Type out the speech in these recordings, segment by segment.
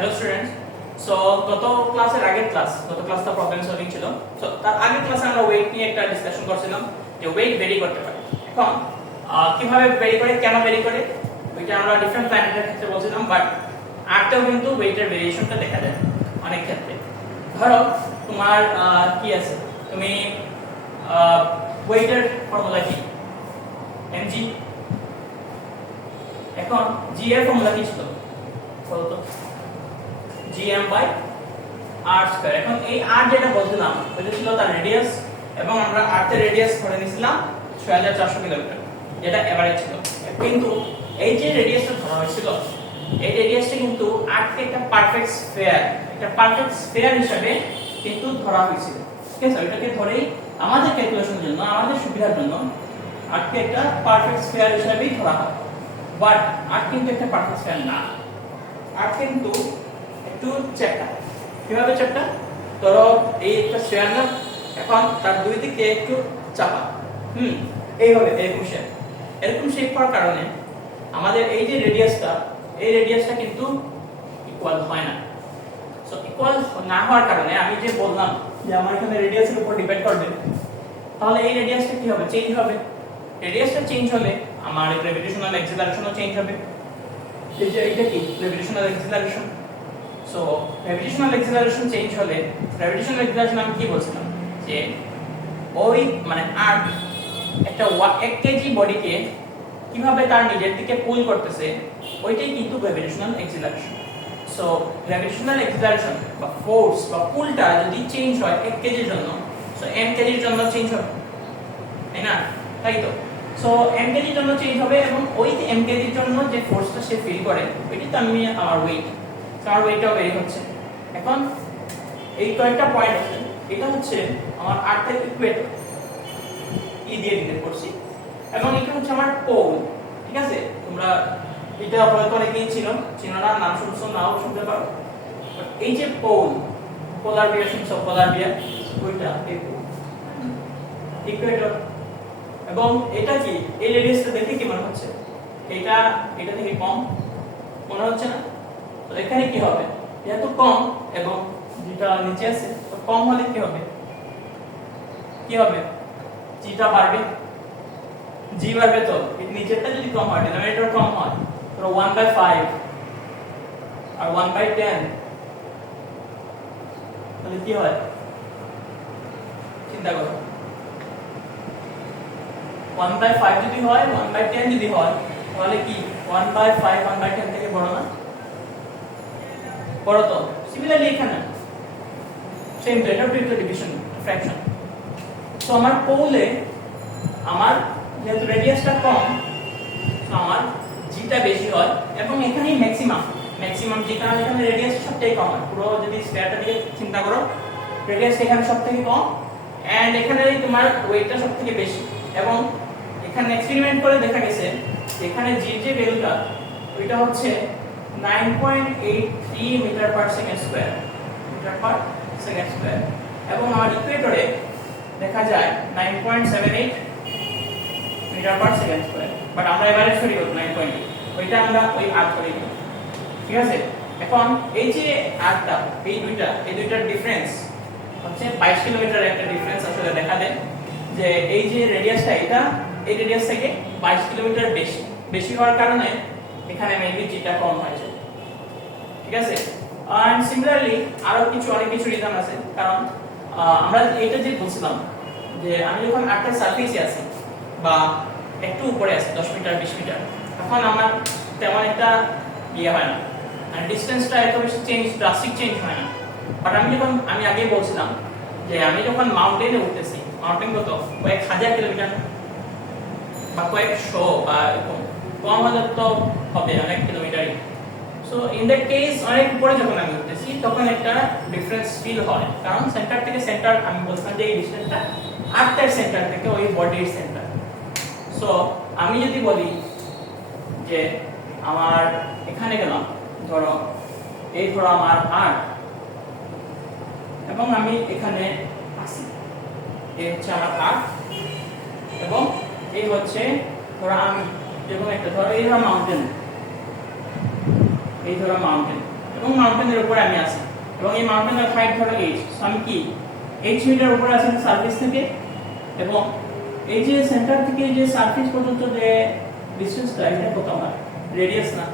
Hello students. So গত ক্লাসটা problem solving ছিল। সো তার আগের ক্লাসে আমরা ওয়েট নিয়ে একটা ডিসকাশন করছিলাম যে ওয়েট ভেরি করতে পারে। এখন কিভাবে ভেরি করে, কেন ভেরি করে, ওইটা আমরা ডিফারেন্ট প্ল্যানেটের ক্ষেত্রে বলছিলাম, বাট আর্থেও কিন্তু ওয়েটের ভেরিয়েশনটা দেখা যায় অনেক ক্ষেত্রে। ধরো তোমার কি আছে, তুমি ওয়েটের ফর্মুলা কি mg, এখন g এর ফর্মুলা কি ছিল বলতো, gm/r²। এখন এই r যেটা বলছিলাম ওটা ছিল তার রেডিয়াস, এবং আমরা r এর রেডিয়াস ধরে নিয়েছিলাম 6400 কিলোমিটার, যেটা এভারেজ ছিল। কিন্তু এই যে রেডিয়াসটা ধরা হয়েছিল, এই রেডিয়াসটা কিন্তু r কে একটা পারফেক্ট স্ফিয়ার হিসেবে কিন্তু ধরা হয়েছিল। ঠিক আছে, এটাকে ধরেই আমাদের ক্যালকুলেশনের জন্য, আমাদের সুবিধার জন্য r কে একটা পারফেক্ট স্ফিয়ার হিসেবেই ধরা হয়। বাট r কিন্তু একটা পারফেক্ট স্ফিয়ার না, r কিন্তু একটু চ্যাপ্টা। কিভাবে চ্যাপ্টা? ধরো এই একটা স্ফিয়ার না, এখন তার দুই দিকে একটু চাপা, এইভাবে এরকম শেপ করার কারণে আমাদের এই যে রেডিয়াসটা কিন্তু ইকুয়াল হয় না। সো ইকুয়াল না হওয়ার কারণে আমি যে বললাম যে আমার এখানে রেডিয়াসের উপর ডিপেন্ড করবে, তাহলে এই রেডিয়াসটা কি হবে? চেঞ্জ হবে। রেডিয়াসটা চেঞ্জ হলে আমার গ্র্যাভিটেশনাল অ্যাক্সিলারেশনও চেঞ্জ হবে। এই যে এটা কি gravitational acceleration. So gravitational acceleration change হলে, গ্র্যাভিটেশনাল অ্যাক্সিলারেশন আমি কি বলছিলাম যে ওই মানে আর্থ একটা 1 কেজি বডিকে কিভাবে তার নিজের দিকে পুল করতেছে, ওইটাই কিন্তু gravitational acceleration. So gravitational acceleration বা ফোর্স বা পুলটা যদি চেঞ্জ হয় 1 কেজির জন্য, সো m কেজির জন্য চেঞ্জ হবে, তাই না? তাই তো। সো m কেজির জন্য চেঞ্জ হবে, এবং ওই m কেজির জন্য যে ফোর্সটা সে ফিল করে, ওইটাই তো আমি আমার ওয়েট। আমার ওয়েটটাও বেরি হচ্ছে। এখন এই কয়েকটা পয়েন্ট আছে, এটা হচ্ছে আমার আর্থের ইকুয়েটর, ই দিয়ে ডিনোট করছি, এবং এটা হচ্ছে আমার পোল। ঠিক আছে, তোমরা এটা হয়তো অনেকেই চিনো না, নাম শুনছো, নাও শুনতে পারো। এই যে পোল, পোলার বিয়ার শুনছো, পোলার বিয়ার, ওইটা এই পোল, ইকুয়েটর। এবং এটা কি, এই রেডিয়াসটা দেখে কি মনে হচ্ছে? এটা থেকে কম মনে হচ্ছে না? তো এখানে কি হবে, যেহেতু কম এবং যেটা নিচে আছে, তো কম হলে কি হবে, জিটা বাড়বে, জি বাড়বে। তো নিচেরটা যদি কম হয়, ডিনোমিনেটর কম হয়, তো 1/5 আর 1/10, তাহলে কি হয় চিন্তা করো। 1/5 যদি হয়, 1/10 যদি হয়, তাহলে কি 1/5 1/10 থেকে বড় না? বড়। তো সিমিলারলি এখানে সেম, তো এটা একটা ডিভিশন ফ্র্যাকশন। তো আমার পোলে আমার যেহেতু রেডিয়াসটা কম, তো আমার জিটা বেশি হয়, এবং এখানেই ম্যাক্সিমাম জি, কারণ এখানে রেডিয়াস সবথেকে কম হয়। পুরো যদি স্ফিয়ারটা দিকে চিন্তা করো, রেডিয়াস এখানে সবথেকে কম, এন্ড এখানে তোমার ওয়েটটা সবথেকে বেশি। এবং এখানে এক্সপেরিমেন্ট করে দেখা গেছে এখানে জি যে ভ্যালুটা, ওইটা হচ্ছে 9.83 মিটার পার সেকেন্ড স্কয়ার, এবং আমার ইকুয়েটরে দেখা যায় 9.78 metre per second square. But আমরা এভারেজ করি 9.8, ওইটা আমরা ওই আর্থ করি। ঠিক আছে, এখন এই যে আর্থটা, এই দুইটার ডিফারেন্স হচ্ছে 22 কিলোমিটার। একটা ডিফারেন্স আসলে দেখা যায় যে এই যে রেডিয়াসটা, এটা এই রেডিয়াস থেকে 22 কিলোমিটার বেশি হওয়ার কারণে এখানে মেবি জিটা কম হয়েছে। ঠিক আছে, এন্ড সিমিলারলি আরো অনেক কিছু রিজন আছে। কারণ আমরা এটা যে বলছিলাম যে আমি যখন আর্থের সারফেসে আছি বা একটু উপরে আছি 10 মিটার 20 মিটার, তখন আমার তেমন একটা ইয়ে হয় না, আর ডিসটেন্সটা এত বেশি ড্রাস্টিক চেঞ্জ হয় না। বাট আমি আগে বলছিলাম যে আমি যখন মাউন্টেনে উঠতেছি, মাউন্টেন কত কয়েক হাজার কিলোমিটার বা কয়েকশো বা এরকম, কম হলে তো হবে অনেক কিলোমিটারই। সো ইন দ্যাট কেস অনেক উপরে যখন আমি উঠতেছি, তখন একটা ডিফারেন্স ফিল হয়, কারণ সেন্টার থেকে সেন্টার, আমি বলছিলাম যে এই ডিসটেন্সটা আর্থের সেন্টার থেকে ওই বডির সেন্টার। সো আমি যদি বলি যে আমার এখানে গেলাম, ধরো আমার আর্থ, এবং আমি এখানে আসি, এই হচ্ছে আমার আর্থ, এবং এই হচ্ছে ধরো আমি যেমন একটা, ধরো এই ধরো মাউন্টেন, এবং মাউন্টেনের উপরে আমি আছি এবং এই মাউন্টেনের হাইট ধরো h, সো আমি কি h মিটার উপরে আছি সারফেস থেকে এবং এই যে সেন্টার থেকে যে সারফেস পর্যন্ত যে ডিসটেন্সটা এটা কত আমার রেডিয়াস না,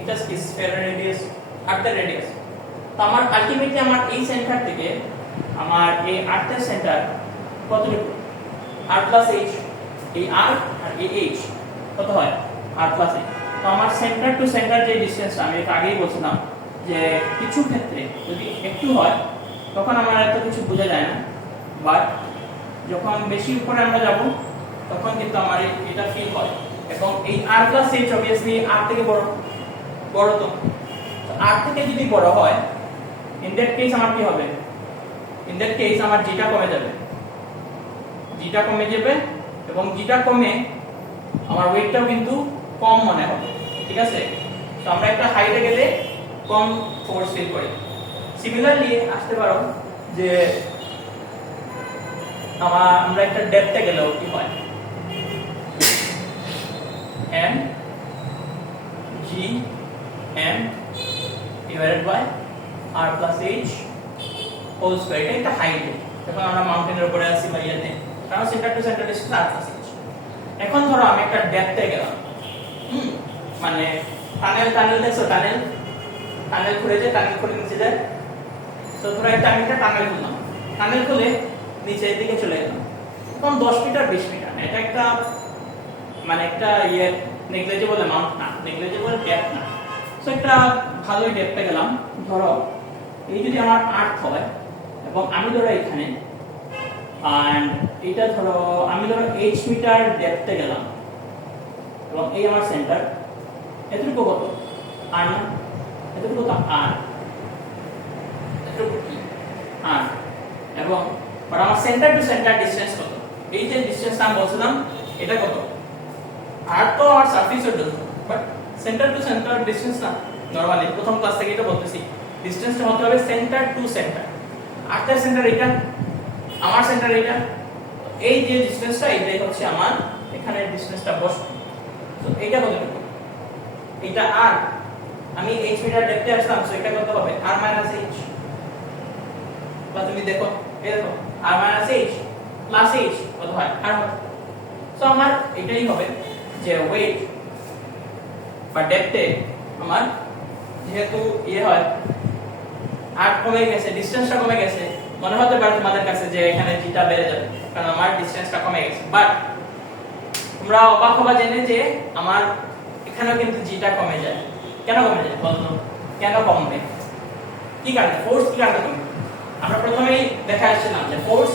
এটা কি স্ফিয়ারের রেডিয়াস, আর্থের রেডিয়াস। তো আমার আলটিমেটলি আমার এই সেন্টার থেকে আমার এই আর্থের সেন্টার কতটুকু r প্লাস h, এই r আর এই h কত হয় r প্লাস h। তো আমার সেন্টার টু সেন্টার যে ডিসটেন্সটা আমি এটা আগেই বলছিলাম যে কিছু ক্ষেত্রে যদি একটু হয় তখন আমার এত কিছু বোঝা যায় না, বাট যখন বেশি উপরে আমরা যাব তখন কিন্তু আমার এটা ফিল হয় এবং এই r plus h obviously r থেকে বড় তো r থেকে যদি বড় হয় ইন দ্যাট কেস আমার কি হবে, ইন দ্যাট কেস আমার জিটা কমে যাবে, জিটা কমে যাবে এবং জিটা কমে আমার ওয়েটটাও কিন্তু কম মনে হবে, ঠিক আছে। তো আমরা একটা হাইটে গেলে কম ফোর্স ফিল করি। সিমিলারলি আসতে পারো যে আমরা একটা ডেপথে গেলেও কি হয় m g m divided by r plus h whole square, এটা একটা হাইট যখন আমরা মাউন্টেনের উপরে আছি বা ইয়াতে, কারণ centre to centre distance r plus h। এখন ধরো আমি একটা ডেপথে গেলাম, মানে টানেল দেখছো, টানেল খুলে নিচে যায়। তো ধরো একটা আমি একটা টানেল খুললাম, টানেল খুলে নিচের দিকে চলে গেলাম, তখন 10 মিটার 20 মিটার এটা একটা মানে একটা নেগলিজেবল অ্যামাউন্ট না, নেগলিজেবল ডেপথ না। সো একটা ভালোই ডেপথে গেলাম। ধরো এই যদি আমার আর্থ হয় এবং আমি ধরো এখানে এন্ড এটা ধরো আমি ধরো h মিটার ডেপথে গেলাম এবং এই আমার সেন্টার, এতটুকু কত r না, এতটুকু কত r, এতটুকু কি r, এবং আমার সেন্টার টু সেন্টার ডিসটেন্স কত, এই যে ডিসটেন্সটা আমি বলছিলাম এটা কত r তো আর সারফেসের জন্য, but centre to centre distance না, নরমালি প্রথম ক্লাস থেকে এটা বলতেছি ডিসটেন্সটা হতে হবে সেন্টার টু সেন্টার। আর্থের সেন্টার এটা, আমার সেন্টার এটা, এই যে ডিসটেন্সটা এটাই হচ্ছে আমার এখানে ডিসটেন্সটা বসবে। তো এটা কতটুকু, এটা r, আমি h মিটার ডেপথে আসলাম, সো এটা কত হবে r h, বা তুমি দেখো এই দেখো r h প্লাস h কত হয় r। সো আমার এটাই হবে যে ওয়েট বা ডেপথে আমার যেহেতু হয় আর কমে গেছে, ডিসটেন্সটা কমে গেছে, মনে হতে পারে তোমাদের কাছে যে এখানে জিটা বেড়ে যাবে কারণ আমার ডিসটেন্সটা কমে গেছে, বাট তোমরা অবাক হবা জেনে যে আমার এখানেও কিন্তু জিটা কমে যায়। কেন কমে যায় বলতো, কেন কমবে, কি কারণে, ফোর্স কি কারণে কমবে? আমরা প্রথমেই দেখা আসছিলাম যে ফোর্স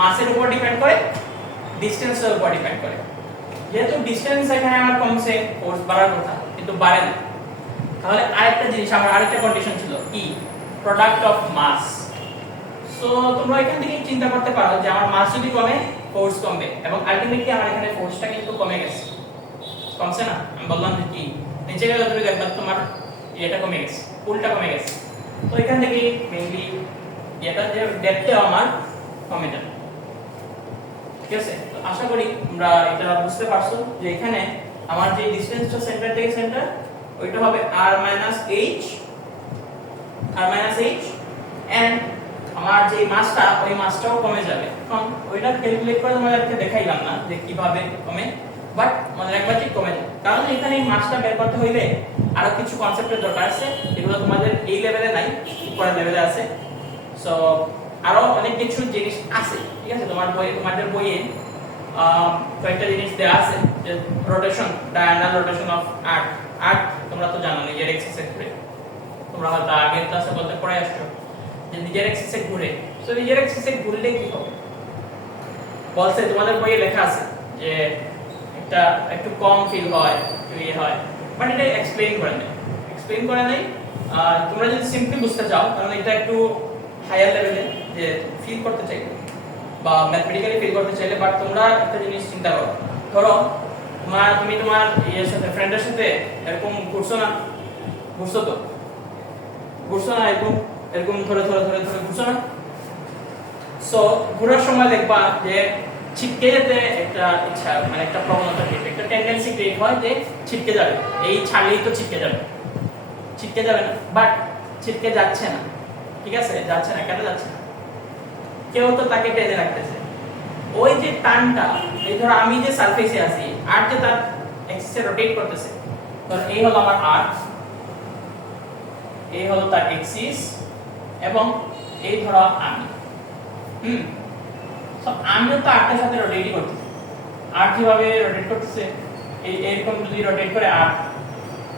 মাসের উপর ডিপেন্ড করে, ডিসটেন্সের উপর ডিপেন্ড করে। যেহেতু ডিসটেন্স এখানে আমার কমছে, ফোর্স বাড়ার কথা কিন্তু বাড়ে না। তাহলে আরেকটা জিনিস, আমার আরেকটা কন্ডিশন ছিল কি, প্রোডাক্ট অফ মাস। সো তোমরা এখান থেকে চিন্তা করতে পারো যে আমার মাস যদি কমে ফোর্স কমবে এবং আলটিমেটলি আমার এখানে ফোর্সটা কিন্তু কমে গেছে, কমছে না, আমি বললাম যে কি নিচে গেলে তুমি দেখবা তোমার এটা কমে গেছে, পুলটা কমে গেছে। তো এখান থেকে মেইনলি এটা যে ডেপথে আমার কমে যাবে, ঠিক আছে। তো আশা করি তোমরা এটা বুঝতে পারছো যে এখানে আমার যে ডিসটেন্সটা সেন্টার থেকে সেন্টার ওইটা হবে r h এন্ড আমার যে মাসটা ওই মাসটাও কমে যাবে। এখন ওইটা ক্যালকুলেট করে তোমাদেরকে দেখাইলাম না যে কিভাবে কমে, বাট মনে রাখবা যে কমে যাবে, কারণ এখানে এই মাসটা বের করতে হইলে আরো কিছু কনসেপ্টের দরকার আছে যেগুলো তোমাদের এই লেভেলে নাই, উপরের লেভেলে আছে। সো আরো অনেক কিছু জিনিস আছে, ঠিক আছে, তোমাদের বইয়ে কয়েকটা জিনিস দেওয়া আছে যে rotation, diagonal rotation of earth তোমরা তো জানো নিজের এক্সিসে ঘুরে, তোমরা হয়তো আগের ক্লাসে বলতে পড়ে আসছো যে নিজের এক্সিসে ঘুরে। সো নিজের এক্সিসে ঘুরলে কি হবে বলছে, তোমাদের বইয়ে লেখা আছে যে একটা একটু কম ফিল হয়, একটু ইয়ে হয়, বাট এটা এক্সপ্লেইন করে নাই। তোমরা যদি সিম্পলি বুঝতে চাও, কারণ এটা একটু হায়ার লেভেলে যে ফিল করতে চাইলে বা ম্যাথমেটিক্যালি ফিল করতে চাইলে, বাট তোমরা একটা জিনিস চিন্তা করো, ধরো তুমি তোমার ইয়ের সাথে ফ্রেন্ডের সাথে এরকম ঘুরছো না এরকম ধরে ঘুরছো না। সো ঘোরার সময় দেখবা যে ছিটকে যেতে একটা ইচ্ছা, মানে একটা প্রবণতা, একটা টেন্ডেন্সি ক্রিয়েট হয় যে ছিটকে যাবে, এই ছাড়লেই তো ছিটকে যাবে। ছিটকে যাবে না, বাট ছিটকে যাচ্ছে না। ঠিক আছে, যাচ্ছে না, কেন যাচ্ছে না? কেউ তো তাকে টেনে রাখতেছে। ওই যে টানটা, এই ধরো আমি যে সারফেসে আছি আর যে তার এক্সিসে রোটেট করতেছে, ধর এই হলো আমার আর, এই হলো তার এক্সিস, এবং এই ধরো আমি। সো আমিও তো আরটার সাথে রোটেটই করতেছি। আর কিভাবে রোটেট করতেছে, এই এরকম যদি রোটেট করে আর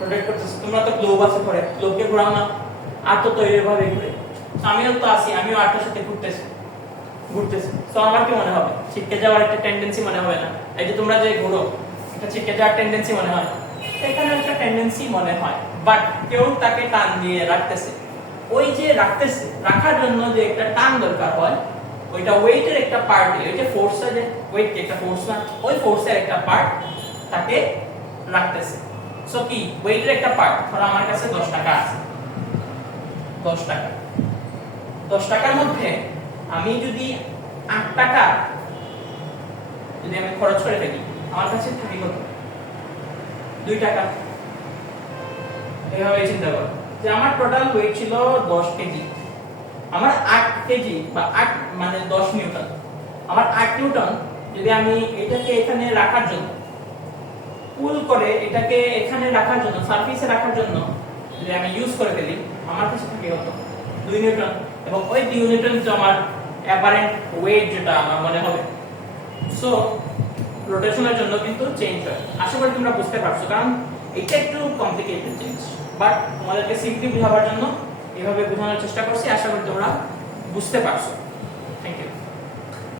রোটেট করতেছে, তোমরা তো গ্লোব আছে করে, গ্লোবকে ঘোরাও না, আর তো তৈরি ভাবে ঘুরে। সো আমিও তো আছি, আমিও আরটার সাথে ঘুরতেছি। সো আমার কি মনে হবে? ছিটকে যাওয়ার একটা টেন্ডেন্সি মনে হবে না? এই যে তোমরা যে ঘুরো, এটা ছিটকে যাওয়ার টেন্ডেন্সি মনে হয়, এখানে একটা টেন্ডেন্সি মনে হয়, বাট কেউ তাকে টান দিয়ে রাখতেছে। ওই যে রাখতেছে, রাখার জন্য যে একটা টান দরকার হয়, ওইটা ওয়েটের একটা পার্ট, ওই যে ফোর্স আছে, ওয়েট একটা ফোর্স না, ওই ফোর্সের একটা পার্ট তাকে রাখতেছে। সো কি ওয়েটের একটা পার্ট, ধরো আমার কাছে 10 টাকা আছে, 10 টাকা, 10 টাকার মধ্যে আমি যদি 8 টাকা যদি আমি খরচ করে ফেলি, আমার কাছে থাকে কত? 2 টাকা। এইভাবে চিন্তা করো যে আমার টোটাল ওয়েট ছিল 10 কেজি, আমার 8 কেজি বা 8 মানে 10 নিউটন, আমার 8 নিউটন যদি আমি এটাকে এখানে রাখার জন্য পুল করে, এটাকে এখানে রাখার জন্য, সারফেসে রাখার জন্য যদি আমি ইউজ করে ফেলি, আমার কাছে থাকে কত? 2 নিউটন। এবং ওই 2 নিউটন যে আমার অ্যাপারেন্ট ওয়েট যেটা আমার মনে হবে। সো রোটেশনের জন্য কিন্তু চেঞ্জ হয়। আশা করি তোমরা বুঝতে পারছো, কারণ এটা একটু কমপ্লিকেটেড জিনিস, বাট তোমাদেরকে সিম্পলি বোঝাবার জন্য এভাবে বোঝানোর চেষ্টা করছি। আশা করি তোমরা বুঝতে পারছো।